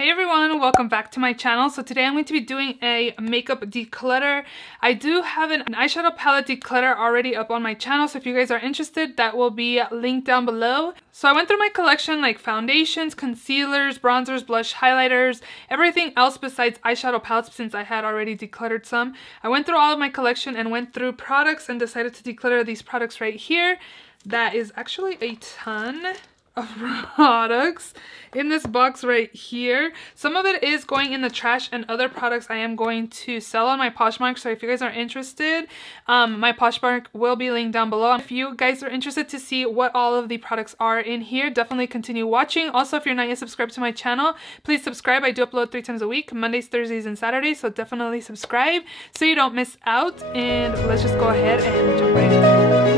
Hey everyone, welcome back to my channel. So today I'm going to be doing a makeup declutter. I do have an eyeshadow palette declutter already up on my channel, so if you guys are interested, that will be linked down below. So I went through my collection, like foundations, concealers, bronzers, blush, highlighters, everything else besides eyeshadow palettes since I had already decluttered some. I went through all of my collection and went through products and decided to declutter these products right here. That is actually a ton of products in this box right here. Some of it is going in the trash and other products I am going to sell on my Poshmark, so if you guys are interested, my Poshmark will be linked down below. If you guys are interested to see what all of the products are in here, definitely continue watching. Also, if you're not yet subscribed to my channel, please subscribe. I do upload 3 times a week, Mondays, Thursdays, and Saturdays, so definitely subscribe so you don't miss out. And let's just go ahead and jump right in.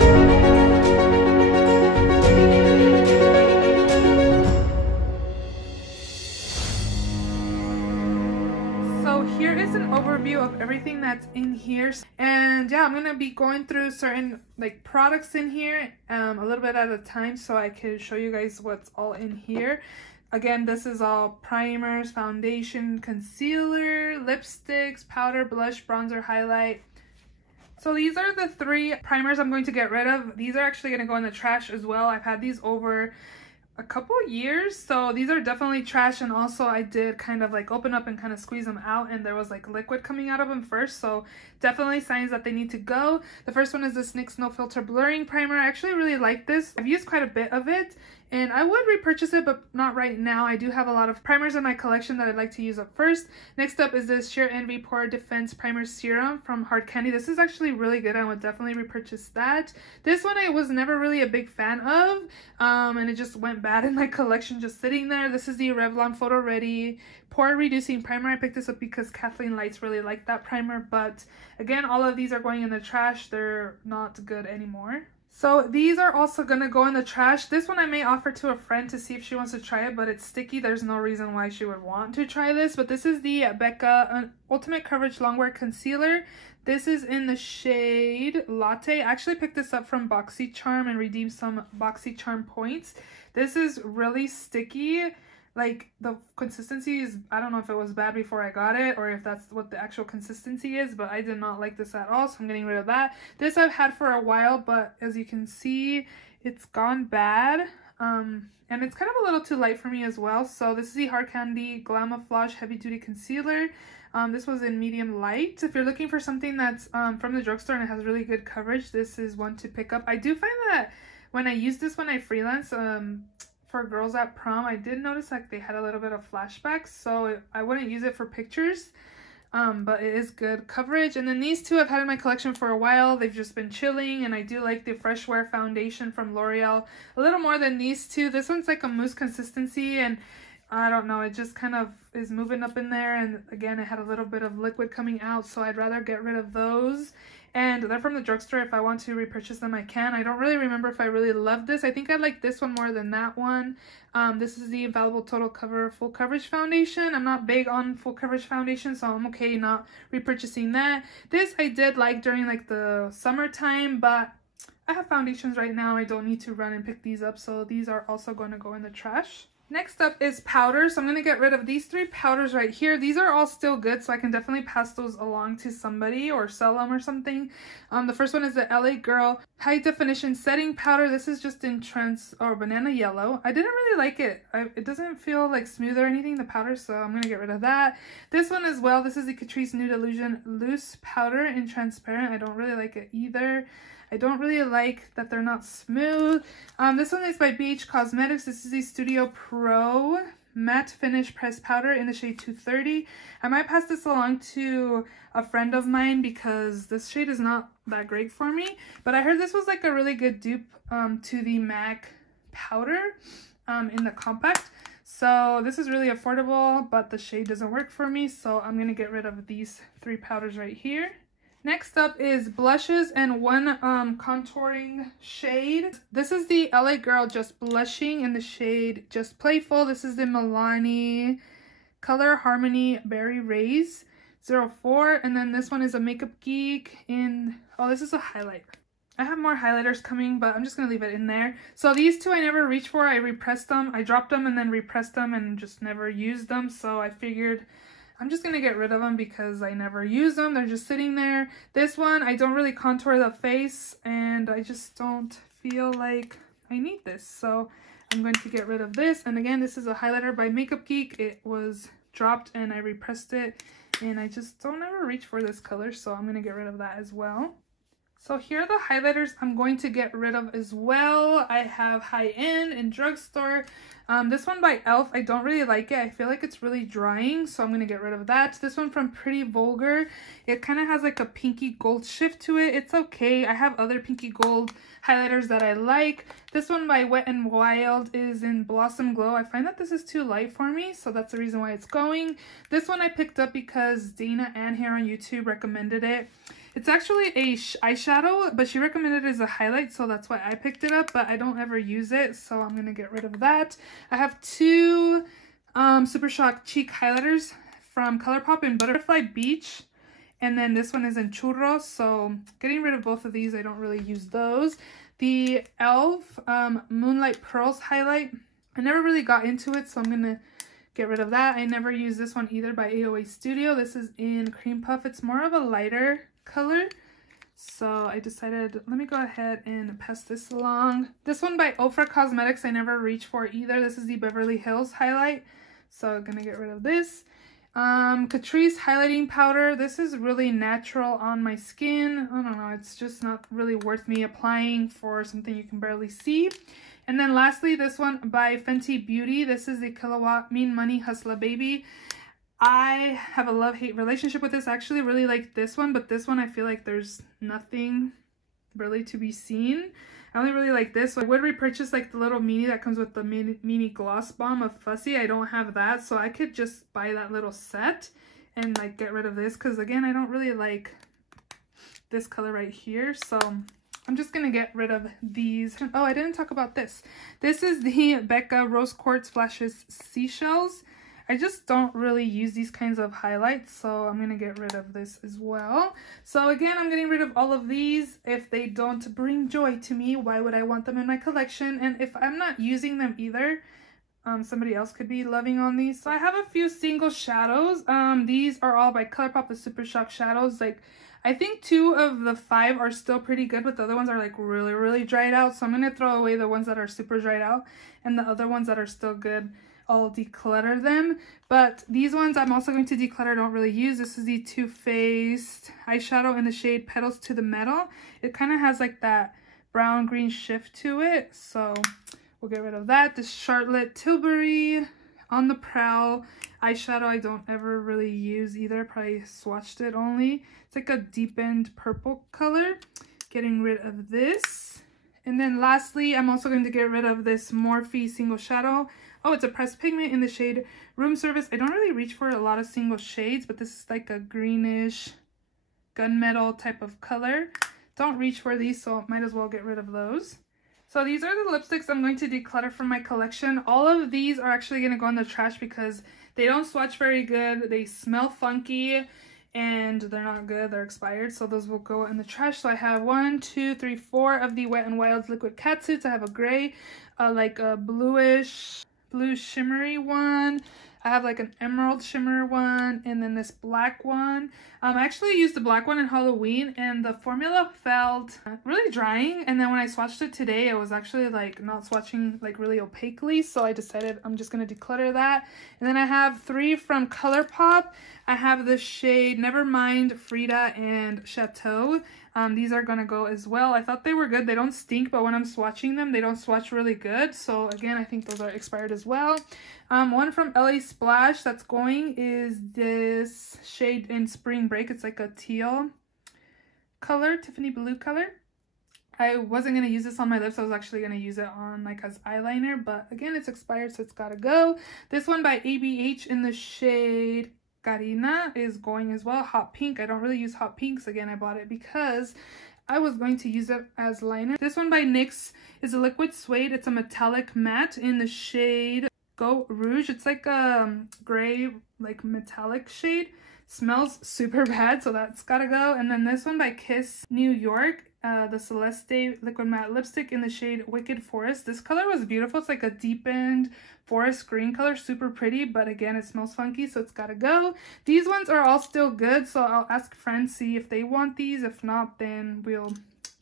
Here is an overview of everything that's in here, and yeah, I'm gonna be going through certain like products in here a little bit at a time so I can show you guys what's all in here. Again, this is all primers, foundation, concealer, lipsticks, powder, blush, bronzer, highlight. So these are the 3 primers I'm going to get rid of. These are actually going to go in the trash as well. I've had these over a couple years, so these are definitely trash. And also I did kind of like open up and kind of squeeze them out, and there was like liquid coming out of them first, so definitely signs that they need to go. The first one is this NYX No Filter Blurring Primer. I actually really like this. I've used quite a bit of it and I would repurchase it, but not right now. I do have a lot of primers in my collection that I'd like to use up first. Next up is this Sheer Envy Pore Defense Primer Serum from Hard Candy. This is actually really good. I would definitely repurchase that. This one I was never really a big fan of, and it just went bad in my collection just sitting there. This is the Revlon Photo Ready Pore Reducing Primer. I picked this up because Kathleen Lights really liked that primer, but again, all of these are going in the trash. They're not good anymore. So these are also gonna go in the trash. This one I may offer to a friend to see if she wants to try it, but it's sticky. There's no reason why she would want to try this. But this is the Becca Ultimate Coverage Longwear Concealer. This is in the shade Latte. I actually picked this up from BoxyCharm and redeemed some BoxyCharm points. This is really sticky. Like, the consistency is, I don't know if it was bad before I got it or if that's what the actual consistency is, but I did not like this at all, so I'm getting rid of that. This I've had for a while, but as you can see, it's gone bad. And it's kind of a little too light for me as well. So this is the Hard Candy Glamouflage Heavy Duty Concealer. This was in medium light. If you're looking for something that's from the drugstore and it has really good coverage, this is one to pick up. I do find that when I use this when I freelance, for girls at prom, I did notice like they had a little bit of flashbacks, so I wouldn't use it for pictures, but it is good coverage. And then these 2 I've had in my collection for a while. They've just been chilling, and I do like the Fresh Wear Foundation from L'Oreal a little more than these 2. This one's like a mousse consistency, and I don't know, it just kind of is moving up in there, and again, it had a little bit of liquid coming out, so I'd rather get rid of those. And they're from the drugstore. If I want to repurchase them, I can. I don't really remember if I really love this. I think I like this one more than that one. This is the Infallible Total Cover Full Coverage Foundation. I'm not big on full coverage foundation, so I'm okay not repurchasing that. This I did like during like the summertime, but I have foundations right now. I don't need to run and pick these up, so these are also going to go in the trash. Next up is powders. So I'm going to get rid of these 3 powders right here. These are all still good, so I can definitely pass those along to somebody or sell them or something. The first one is the LA Girl High Definition Setting Powder. This is just in banana yellow. I didn't really like it. It doesn't feel like smooth or anything, the powder, so I'm going to get rid of that. This one as well. This is the Catrice Nude Illusion Loose Powder in Transparent. I don't really like it either. I don't really like that they're not smooth. This one is by BH Cosmetics. This is the Studio Pro Matte Finish Pressed Powder in the shade 230. I might pass this along to a friend of mine because this shade is not that great for me. But I heard this was like a really good dupe to the MAC powder in the compact. So this is really affordable, but the shade doesn't work for me. So I'm going to get rid of these 3 powders right here. Next up is blushes and one contouring shade. This is the LA Girl Just Blushing in the shade Just Playful. This is the Milani Color Harmony Berry Rays 04. And then this one is a Makeup Geek in, oh, this is a highlight. I have more highlighters coming, but I'm just going to leave it in there. So these two I never reached for. I repressed them. I dropped them and then repressed them and just never used them. So I figured I'm just going to get rid of them because I never use them. They're just sitting there. This one, I don't really contour the face and I just don't feel like I need this. So I'm going to get rid of this. And again, this is a highlighter by Makeup Geek. It was dropped and I repressed it. And I just don't ever reach for this color. So I'm going to get rid of that as well. So here are the highlighters I'm going to get rid of as well. I have High End and Drugstore. This one by e.l.f. I don't really like it. I feel like it's really drying, so I'm going to get rid of that. This one from Pretty Vulgar. It kind of has like a pinky gold shift to it. It's okay. I have other pinky gold highlighters that I like. This one by Wet n Wild is in Blossom Glow. I find that this is too light for me, so that's the reason why it's going. This one I picked up because Dana Ann here on YouTube recommended it. It's actually a eyeshadow, but she recommended it as a highlight, so that's why I picked it up, but I don't ever use it, so I'm going to get rid of that. I have two Super Shock cheek highlighters from ColourPop in Butterfly Beach, and then this one is in Churros, so getting rid of both of these. I don't really use those. The e.l.f. Moonlight Pearls highlight, I never really got into it, so I'm going to get rid of that. I never use this one either by AOA Studio. This is in Cream Puff. It's more of a lighter color, so I decided let me go ahead and pass this along. This one by Ofra Cosmetics I never reached for either. This is the Beverly Hills highlight, so I'm gonna get rid of this. Catrice highlighting powder. This is really natural on my skin. I don't know, it's just not really worth me applying for something you can barely see. And then lastly, this one by Fenty Beauty. This is the Kilowatt Mean Money Hustla Baby. I have a love-hate relationship with this. I actually really like this one, but this one I feel like there's nothing really to be seen. I only really like this. So I would repurchase like the little mini that comes with the mini gloss bomb of Fussy. I don't have that, so I could just buy that little set and like get rid of this, because again, I don't really like this color right here. So I'm just gonna get rid of these. Oh, I didn't talk about this. This is the Becca Rose Quartz Flashes Seashells. I just don't really use these kinds of highlights, so I'm going to get rid of this as well. So again, I'm getting rid of all of these. If they don't bring joy to me, why would I want them in my collection? And if I'm not using them either, somebody else could be loving on these. So I have a few single shadows. These are all by ColourPop, the Super Shock shadows. Like, I think 2 of the 5 are still pretty good, but the other ones are like really dried out. So I'm going to throw away the ones that are super dried out, and the other ones that are still good, I'll declutter them. But these ones I'm also going to declutter, don't really use. This is the Too Faced eyeshadow in the shade Petals to the Metal. It kind of has like that brown green shift to it, so we'll get rid of that. This Charlotte Tilbury On the Prowl eyeshadow I don't ever really use either, probably swatched it only. It's like a deepened purple color. Getting rid of this. And then lastly, I'm also going to get rid of this Morphe single shadow. Oh, it's a pressed pigment in the shade Room Service. I don't really reach for a lot of single shades, but this is like a greenish gunmetal type of color. Don't reach for these, so might as well get rid of those. So these are the lipsticks I'm going to declutter from my collection. All of these are actually going to go in the trash because they don't swatch very good. They smell funky and they're not good. They're expired, so those will go in the trash. So I have 1, 2, 3, 4 of the Wet n Wild's liquid catsuits. I have a gray, like a bluish, blue shimmery one. I have like an emerald shimmer one, and then this black one. I actually used the black one in Halloween, and the formula felt really drying. And then when I swatched it today, it was actually like not swatching like really opaquely. So I decided I'm just gonna declutter that. And then I have 3 from ColourPop. I have the shade Nevermind, Frida, and Chateau. These are gonna go as well. I thought they were good. They don't stink, but when I'm swatching them, they don't swatch really good. So again, I think those are expired as well. One from LA Splash that's going is this shade in Spring Break. It's like a teal color, Tiffany blue color. I wasn't going to use this on my lips. I was actually going to use it on like as eyeliner, but again, it's expired, so it's got to go. This one by ABH in the shade Karina is going as well. Hot pink. I don't really use hot pinks. Again, I bought it because I was going to use it as liner. This one by NYX is a liquid suede. It's a metallic matte in the shade Go Rouge. It's like a gray, like metallic shade. Smells super bad, so that's gotta go. And then this one by Kiss New York. the Celeste Liquid Matte Lipstick in the shade Wicked Forest. This color was beautiful. It's like a deepened forest green color, super pretty, but again, it smells funky, so it's gotta go. These ones are all still good, so I'll ask friends, see if they want these. If not, then we'll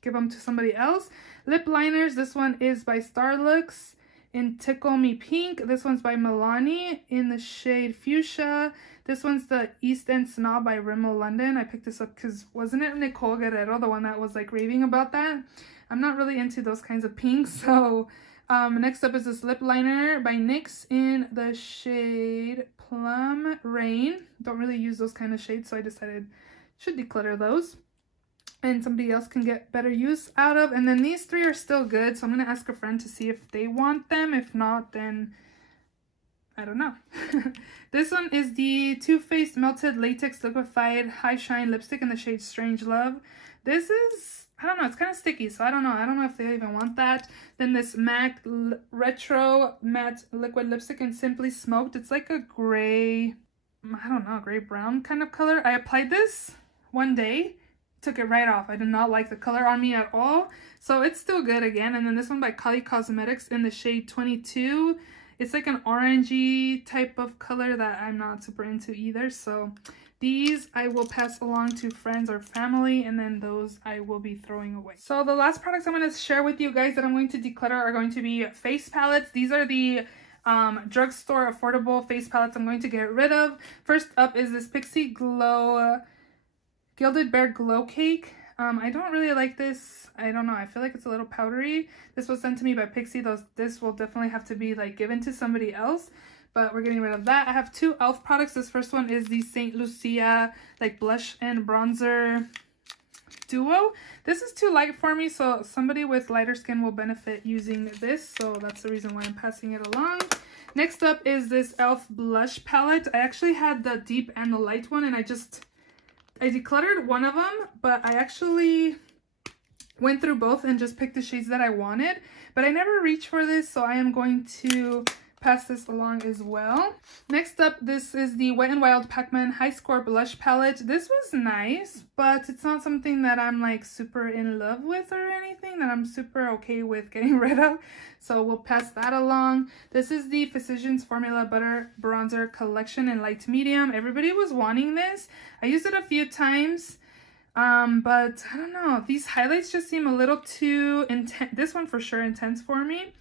give them to somebody else. Lip liners, this one is by Starlooks in Tickle Me Pink. This one's by Milani in the shade Fuchsia. This one's the East End Snob by Rimmel London. I picked this up because wasn't it Nicole Guerrero, the one that was like raving about that? I'm not really into those kinds of pinks. So next up is this lip liner by NYX in the shade Plum Rain. Don't really use those kind of shades, so I decided should declutter those. And somebody else can get better use out of. And then these three are still good, so I'm going to ask a friend to see if they want them. If not, then I don't know. This one is the Too Faced Melted Latex Liquefied High Shine Lipstick in the shade Strange Love. This is, I don't know, it's kind of sticky, so I don't know if they even want that. Then this MAC Retro Matte Liquid Lipstick in Simply Smoked. It's like a gray, I don't know, gray brown kind of color. I applied this one day, took it right off. I did not like the color on me at all, so it's still good again. And then this one by Kylie Cosmetics in the shade 22. It's like an orangey type of color that I'm not super into either. So these I will pass along to friends or family, and then those I will be throwing away. So the last products I'm going to share with you guys that I'm going to declutter are going to be face palettes. These are the drugstore affordable face palettes I'm going to get rid of. First up is this Pixie Glow Gilded Bear Glow Cake. I don't really like this. I don't know. I feel like it's a little powdery. This was sent to me by Pixie. This will definitely have to be like given to somebody else, but we're getting rid of that. I have two e.l.f. products. This first one is the St. Lucia like blush and bronzer duo. This is too light for me, so somebody with lighter skin will benefit using this, so that's the reason why I'm passing it along. Next up is this e.l.f. blush palette. I actually had the deep and the light one, and I decluttered one of them, but I actually went through both and just picked the shades that I wanted, but I never reached for this, so I am going to pass this along as well. Next up, this is the Wet n Wild Pac-Man High Score Blush Palette. This was nice, but it's not something that I'm like super in love with or anything that I'm super okay with getting rid of, so we'll pass that along. This is the Physicians Formula Butter Bronzer Collection in Light Medium. Everybody was wanting this. I used it a few times, but I don't know. These highlights just seem a little too intense. This one for sure intense for me.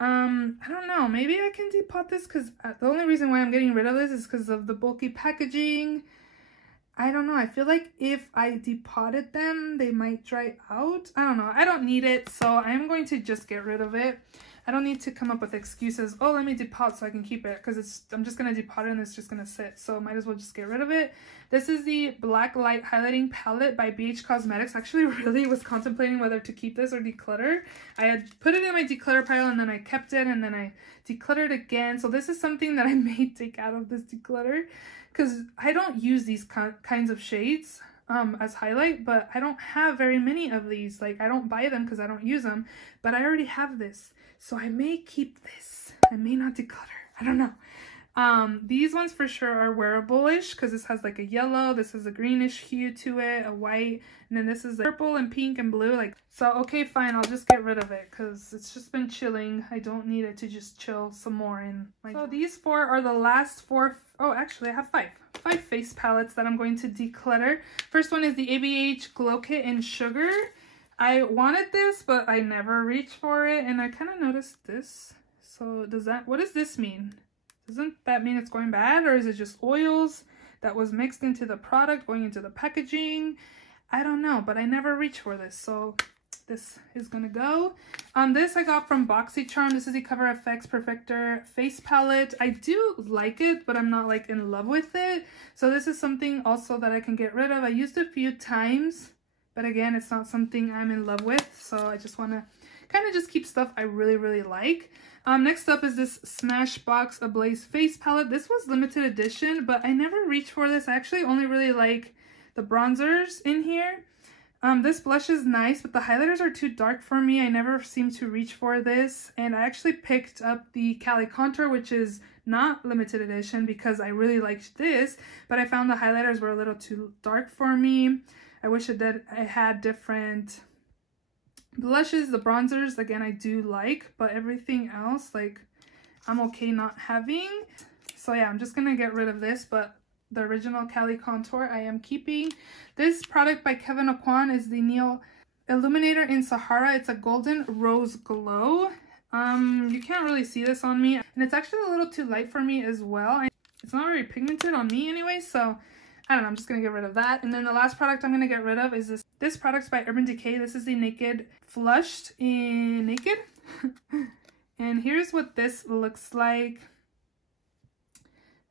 I don't know. Maybe I can depot this because the only reason why I'm getting rid of this is because of the bulky packaging. I don't know. I feel like if I depotted them, they might dry out. I don't know. I don't need it, so I'm going to just get rid of it. I don't need to come up with excuses. Oh, let me depot so I can keep it, because I'm just going to depot it and it's just going to sit. So might as well just get rid of it. This is the Black Light Highlighting Palette by BH Cosmetics. Actually, really was contemplating whether to keep this or declutter. I had put it in my declutter pile and then I kept it and then I decluttered again. So this is something that I may take out of this declutter, because I don't use these kinds of shades as highlight, but I don't have very many of these. Like, I don't buy them because I don't use them, but I already have this. So I may keep this. I may not declutter. I don't know. These ones for sure are wearable-ish because this has like a yellow, this has a greenish hue to it, a white, and then this is like purple and pink and blue. Like, so okay, fine, I'll just get rid of it because it's just been chilling. I don't need it to just chill some more in my So these four are the last four. Oh, actually, I have five face palettes that I'm going to declutter. First one is the ABH Glow Kit in Sugar. I wanted this, but I never reached for it, and I kind of noticed this. So what does this mean? Doesn't that mean it's going bad, or is it just oils that was mixed into the product going into the packaging? I don't know, but I never reached for this, so this is gonna go. This I got from BoxyCharm. This is the Cover FX Perfector face palette. I do like it, but I'm not like in love with it. So this is something also that I can get rid of. I used it a few times, but again, it's not something I'm in love with, so I just want to kind of just keep stuff I really, really like. Next up is this Smashbox Ablaze Face Palette. This was limited edition, but I never reached for this. I actually only really like the bronzers in here. This blush is nice, but the highlighters are too dark for me. I never seem to reach for this, and I actually picked up the Cali Contour, which is not limited edition, because I really liked this, but I found the highlighters were a little too dark for me. I wish it had different Blushes, the bronzers, again, I do like, but everything else, like, I'm okay not having. So yeah, I'm just gonna get rid of this, but the original Kylie contour I am keeping. This product by Kevyn Aucoin is the Neil Illuminator in Sahara. It's a golden rose glow. You can't really see this on me, and it's actually a little too light for me as well. It's not very pigmented on me anyway, so I don't know, I'm just gonna get rid of that. And then the last product I'm gonna get rid of is this product's by Urban Decay. This is the Naked Flushed in Naked. And here's what this looks like.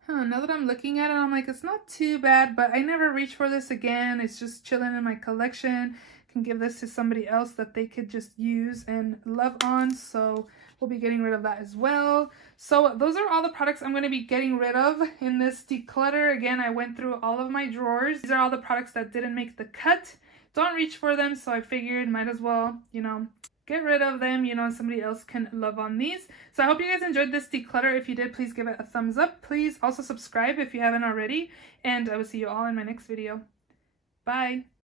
Now that I'm looking at it, I'm like, it's not too bad, but I never reach for this again. It's just chilling in my collection. I can give this to somebody else that they could just use and love on, so we'll be getting rid of that as well. So those are all the products I'm going to be getting rid of in this declutter. Again, I went through all of my drawers. These are all the products that didn't make the cut. Don't reach for them, so I figured might as well, you know, get rid of them, you know, and somebody else can love on these. So I hope you guys enjoyed this declutter. If you did, please give it a thumbs up. Please also subscribe if you haven't already, and I will see you all in my next video. Bye!